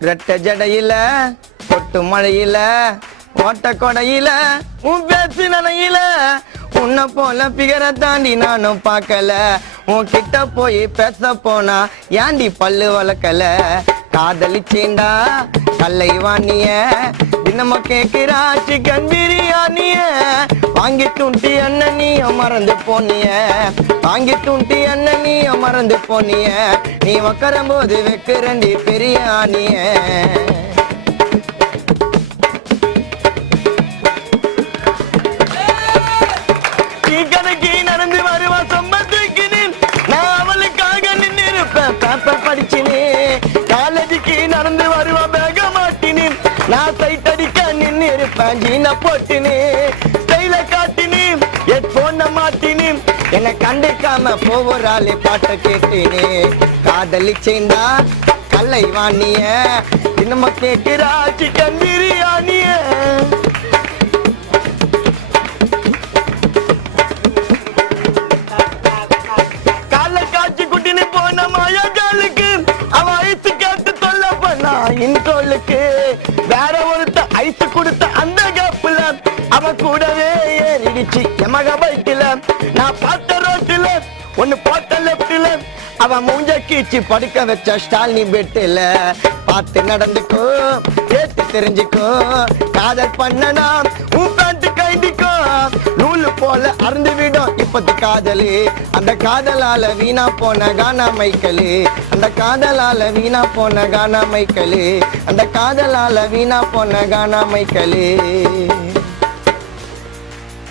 ரெட்ட ஜடையில பொட்டு மழையில ஓட்ட கொடையில உன் பேச்சு நனையில உன்னை போல பிகர தாண்டி நானும் பார்க்கல. உன் கிட்ட போய் பேச போனா ஏண்டி பல்லு வளர்க்கல? காதலிச்சேண்டா கல்லை வாணிய தினமும் கேட்கிறாச்சு சிக்கன் பிரியாணிய வாங்கிட்டுண்டி அண்ணன் நீ மறந்து போனிய. வாங்கிட்டுண்டி அண்ணன் நீ மறந்து போனிய. நீ உக்கரும் போது வைக்கிறண்டி பெரிய ஆணிய. நடந்து வருவா சம்பத்துக்கு நான் அவளுக்காக நின்று இருப்பேன் பேப்பர் படிச்சினே காலேஜுக்கு நடந்து வருவா பேக மாட்டினே நான் சைட் அடிக்க நின்று இருப்பேன் ஜீன போட்டினே ஸ்டைல போன மாட்டினு என்ன கண்டுக்காம போவோராளே பாட்டை கேட்டினே. காதலிச்சேண்டா கல்லை வாணிய இன்னம கேட்கிறா சிக்கன் பிரியாணிய. கால காட்சி குட்டினு போன மாயாஜாலுக்கு அவ ஐத்து கேட்டு தொல்ல பண்ணா இன்ட்ரோலுக்கு. வேற ஒருத்த ஐத்து கொடுத்த அவ கூடவே ஏறிடுச்சு. எமக பைக்கில நான் பார்த்த ரோட்டுல ஒன்னு பார்த்த லெப்ட்ல அவன் மூஞ்ச கீச்சு படுக்க வச்ச ஸ்டாலினி பெட்டில பார்த்து நடந்துக்கோ கேட்டு தெரிஞ்சுக்கோ காதல் பண்ணனா உன் பேண்ட் கைண்டிக்கோ. நூலு போல அறந்து விடும் இப்பத்து காதலு. அந்த காதலால வீணா போன கானா மைக்கலு. அந்த காதலால வீணா போன கானா மைக்கலு. அந்த காதலால வீணா போன கானா மைக்கலு.